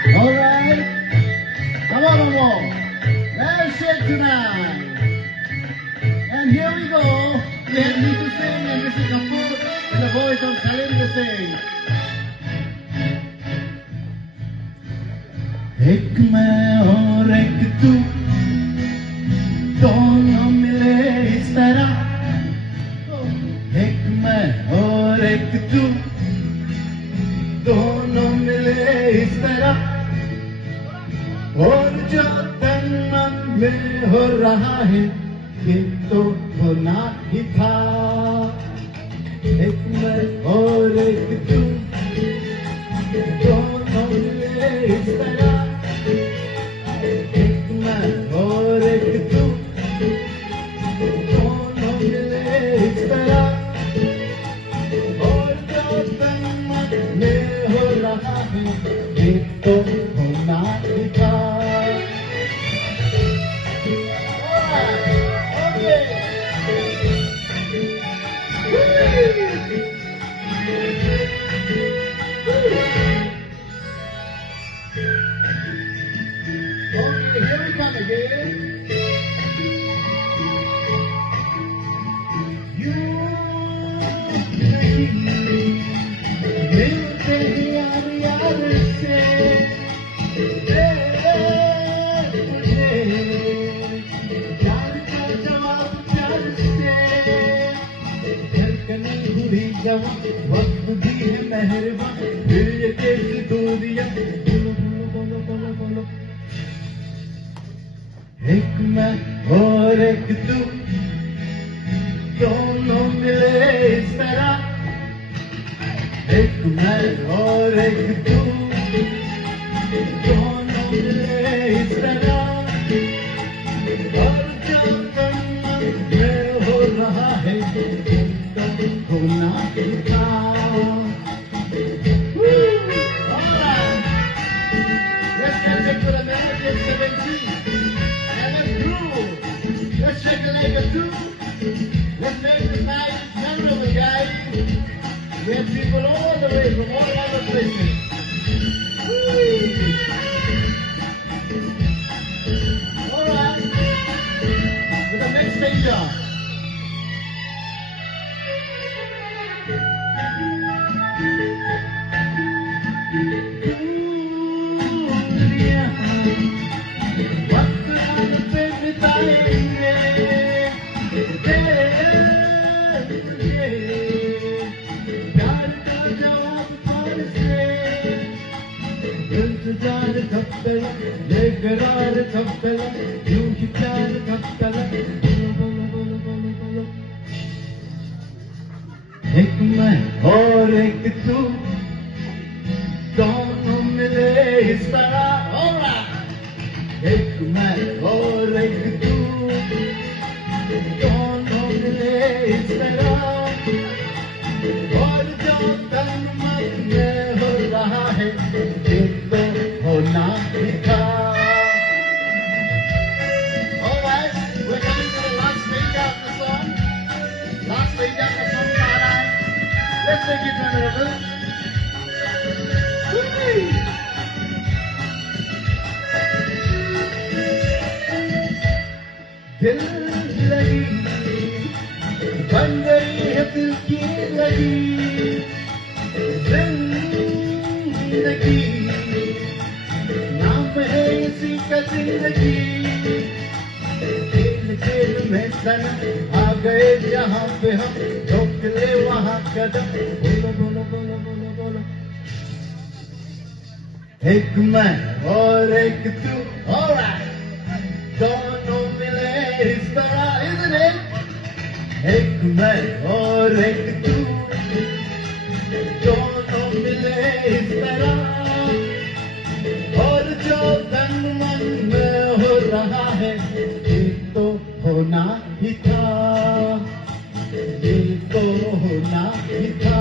Alright, come on, Amor. Let's shake tonight. And here we go. We have me to sing and Mr. Kapoor in the voice of Salim to sing. एक मैं और एक तू दोनों मिले इस तरह, एक मैं और एक तू दोनों मिले इस तरह, और जो तन मन में हो रहा है ये तो होना ही था। एक मैं और एक तू दोनों मिले इस तरह, एक मैं और एक तू दोनों मिले इस तरह, और जो तन मन में हो रहा है ये तो होना ही था। Here we come again. You मिलते ही यार से मुझे प्यार का जवाब प्यार से, धड़कने हुई जब वक्त भी है मेहरबान, फिर ये कैसी दूरियां, बोलो बोलो बोलो बोलो। एक मैं और एक तू दोनों मिले इस तरह, एक मैं और एक तू दोनों मिले इस तरह, और जो तन मन में हो रहा है तो होना ही था। Let's get back to the melody of 17. Let's shake a leg or two. Let's make this night memorable, guys. We have people all the way from all other places. All right. To the next station. बेकरार थपला यूं ही प्यार थपला, एक मैं और एक तू दोनों मिले इस तरह, एक मैं और एक तू दोनों मिले इस तरह, और जो तन मन में हो रहा है ये तो होना ही था। Alright, we're coming to the last stage of the song. Last stage of the song, alright. Let's make it memorable. दिल लगी बन गई है दिल की लगी, जिंदगी नाम है इसी का जिंदगी, खेल खेल में सनम आ गए जहाँ पे हम रोक ले वहाँ कदम, बोलो बोलो बोलो बोलो बोलो। एक मैं और एक तू, alright, दोनों मिले इस तरह, isn't it? एक मैं और एक तू दोनों मिले इस तरह, और जो तन मन में हो रहा है ये तो होना ही था, ये तो होना ही था।